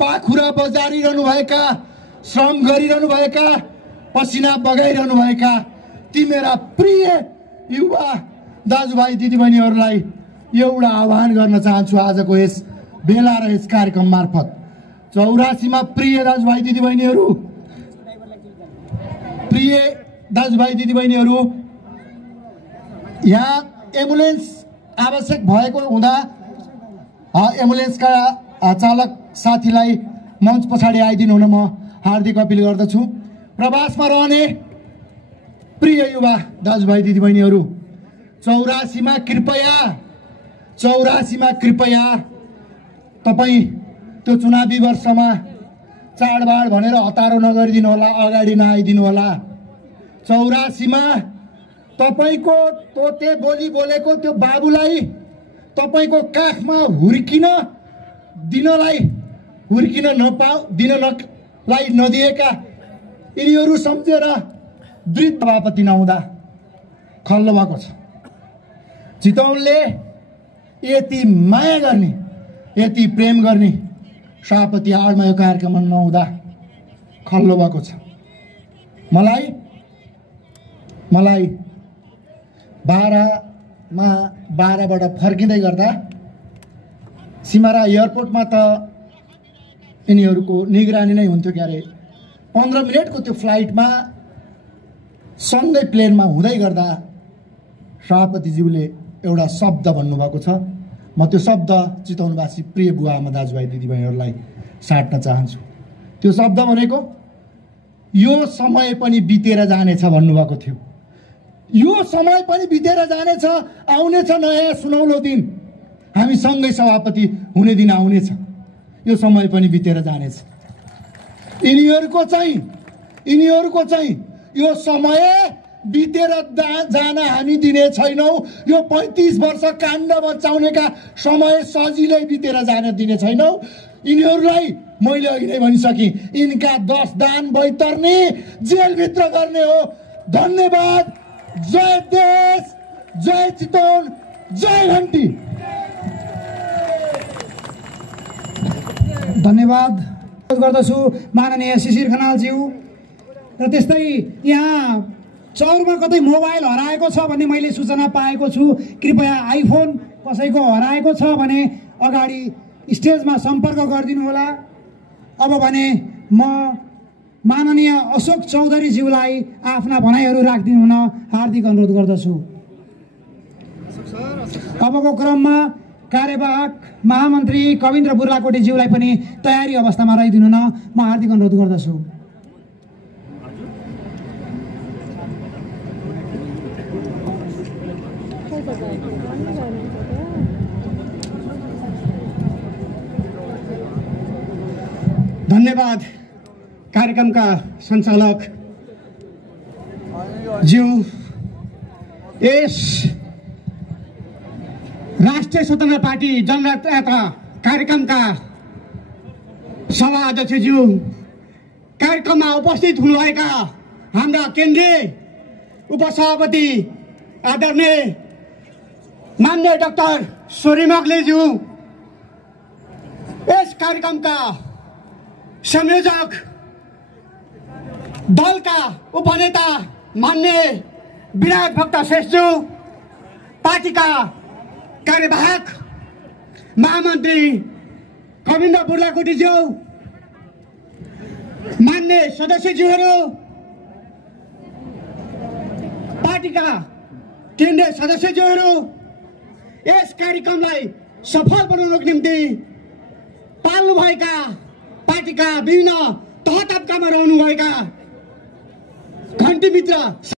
पाखुरा बजारिरहनु भएका, श्रम गरिरहनु भएका, पसिना बगाइरहनु भएका ती मेरा प्रिय युवा दाजुभाइ दिदीबहिनीहरूलाई एउटा आह्वान गर्न चाहन्छु आजको यस बेला र यस कार्यक्रम मार्फत। 84 मा प्रिय दाजुभाइ दिदीबहिनीहरू, यहाँ एम्बुलेन्स आवश्यक भएको हुँदा एम्बुलेन्सका चालक साथीलाई मञ्च पछाडि आइदिनु हुन म हार्दिक अपील गर्दछु। प्रवासमा रहने प्रिय युवा दाजुभाइ दिदीबहिनीहरू, 84 मा कृपया तपाईँ त्यो चुनावी वर्षमा चाडबाड भनेर हतारो नगरिदिनु होला, अगाडि नआइदिनु होला। 84 मा तपाईको तोते बोली बोलेको त्यो बाबुलाई तपाईको काखमा हुर्किन नदिएका यिनीहरू सम्झेर वृद्ध सभापति नहुँदा खल्लो भएको छ। चितवनले यति माया गर्ने, यति प्रेम गर्ने सभापति आडमा यो कार्यक्रममा नहुँदा खल्लो भएको छ। मलाई 12बाट फर्किँदै गर्दा सिमारा एयरपोर्टमा त यिनीहरूको निगरानी नै हुन्थ्यो क्यारे। 15 मिनटको त्यो फ्लाइटमा सँगै प्लेनमा हुँदै गर्दा सभापतिज्यूले एउटा शब्द भन्नुभएको छ। म त्यो शब्द चितवनवासी प्रिय बुवा आमा दाजुभाइ दिदीबहिनीहरूलाई साट्न चाहन्छु। त्यो शब्द भनेको यो समय पनि बितेर जानेछ भन्नुभएको थियो। यो समय पनि बितेर जानेछ, आउनेछ नयाँ सुनौलो दिन, हामी सँगै सभापति हुने दिन आउनेछ। यो समय पनि बितेर जानेछ। यिनीहरूको चाहिँ यो समय बितेर जान हामी दिने छैनौँ। यो 35 वर्ष काण्ड बचाउनेका समय सजिलै बितेर जान दिने छैनौँ। यिनीहरूलाई मैले अघि नै भनिसकेँ, यिनका 10 दान बैतर्ने, जेलभित्र गर्ने हो। धन्यवाद। जय देश, जय चितवन, जय घन्टी। धन्यवाद गर्दछु माननीय शिशिर खनालज्यू। र त्यस्तै यहाँ चौरमा कतै मोबाइल हराएको छ भन्ने मैले सूचना पाएको छु। कृपया आइफोन कसैको हराएको छ भने अगाडि स्टेजमा सम्पर्क गरिदिनु होला। अब भने म माननीय अशोक चौधरीज्यूलाई आफ्ना भनाइहरू राखिदिनु हुन हार्दिक अनुरोध गर्दछु। अबको क्रममा कार्यवाहक महामन्त्री कविन्द्र बुर्लाकोटीज्यूलाई पनि तयारी अवस्थामा रहिदिनु हुन म हार्दिक अनुरोध गर्दछु। धन्यवाद कार्यक्रमका सञ्चालक ज्यू। यस राष्ट्रिय स्वतन्त्र पार्टी जनयात्रा कार्यक्रमका सभा अध्यक्षज्यू, कार्यक्रममा उपस्थित हुनुभएका हाम्रा केन्द्रीय उपसभापति आदरणीय मान्य डाक्टर सोरिमगलेज्यू, यस कार्यक्रमका संयोजक दलका उपनेता मान्य विराट भक्त श्रेष्ठज्यू, पार्टीका कार्यवाहक महामन्त्री कविन्द्र बुर्लाकोटीज्यू, मान्य सदस्यज्यूहरू, पार्टीका केन्द्रीय सदस्यज्यूहरू, यस कार्यक्रमलाई सफल बनाउनको निम्ति पाल्नुभएका पार्टीका विभिन्न तह तब्कामा रहनुभएका घन्टी मित्र